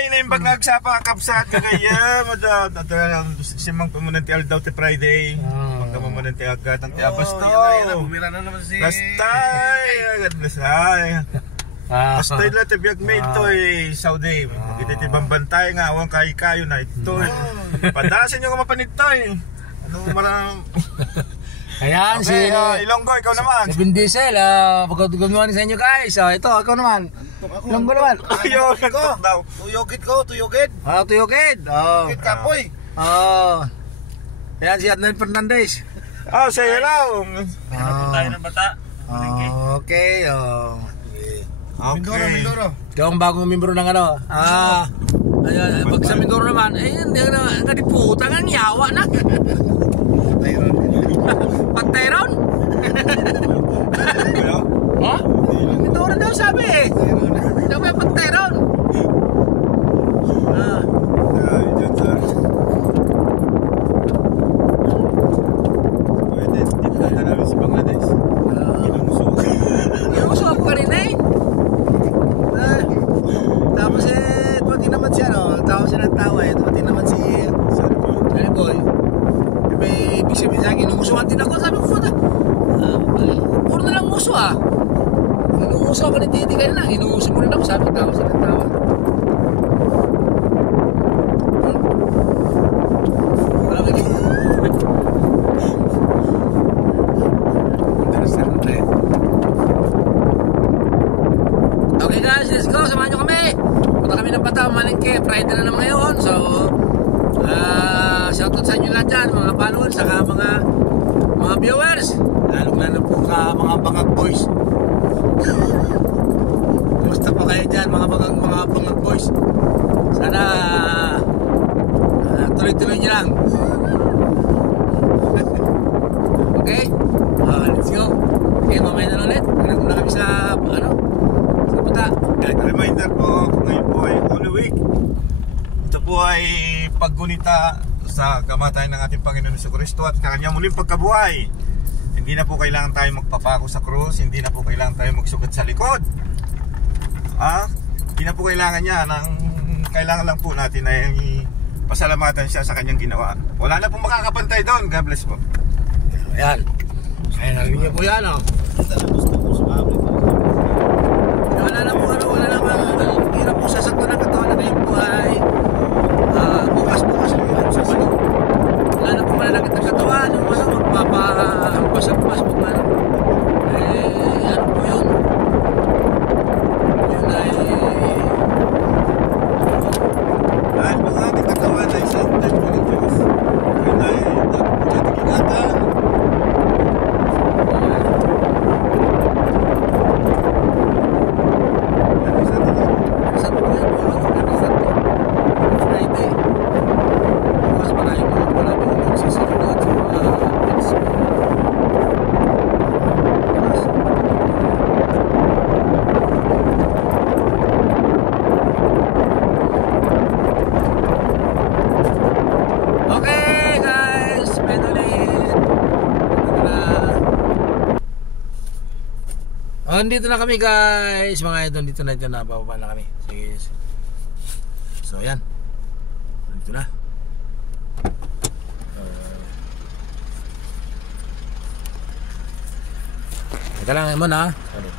Inimbag nagsapa kapsat kagaya madad simang pamunanti aldaw ti Friday pagkamumunanti agad ang ti Abasto bumira na naman si Lastay agad lasay Lastay lang ti biyag made to Saudi kita ti bambantay nga awang kayo na ito padasin nyo ka mapanit to ano marang ayan, okay, Ilonggo, ikaw naman. Si Vin Diesel, pagkatugunan sa inyo guys. Ito, ikaw naman. Ilonggo naman. Tuyogit ko daw. Tuyogit. Tuyogit. Tuyogit kapoy. Ayan si Adnan Fernandez. Say hello. Tayo ng bata. Okay. Mindoro. Ikaw ang bagong membro ng ano. Ayan, pag sa Mindoro naman, hindi na kadiputan ang yawa na. Pagtayron? Ha? Mindoro daw sabi eh. Sabi pagtayron. Pwede, dito na namin si Bangladesh. Inuso ako kanina eh. Tapos tumating naman siya tawa siya ng tawa tumating naman si Sunny Boy. May ibig sabihin sa akin, inuusuhan din ako. Sabi ko, puro na lang uso inuuso ako ni Titi kanina. Inuuso mo rin ako. Sabi ko, tawa siya ng tawa. Okay guys, let's go. Samahan nyo kami. Punta kami ng Bata, Malengke. Friday na naman ngayon. So, shoutout sa inyo lahat dyan, mga followers, saka mga viewers. Lalo po ka mga bangag boys. Kumusta pa kayo dyan, mga bangag boys? Sana tuloy-tuloy nyo lang. Okay? Let's go. Okay, mamaya na ulit. Hanap muna kami sa Bata. Reminder po, ngayon po ay Holy Week. Ito po ay paggunita sa kamatayan ng ating Panginoon Jesucristo at kanyang muling pagkabuhay. Hindi na po kailangan tayo magpapako sa krus, hindi na po kailangan tayo magsugat sa likod. Hindi na po kailangan niya. Kailangan lang po natin ay pasalamatan siya sa kanyang ginawa. Wala na pong makakapantay doon. God bless po. Ayan. Ayan, narinig niyo po yan wala na po hindi na po sasakto ng katawan na kayo po ay bukas wala na po malalakit ng katawan yung magpapahampas-hampas po ano po yun ay dahil po ang ating katawan ay sa tempo ng Diyos yun ay dapat ingatan. Dito na kami guys, mga idol, dito na bababa na kami. Sige. So ayan. Dito na. Teka lang muna. Sorry.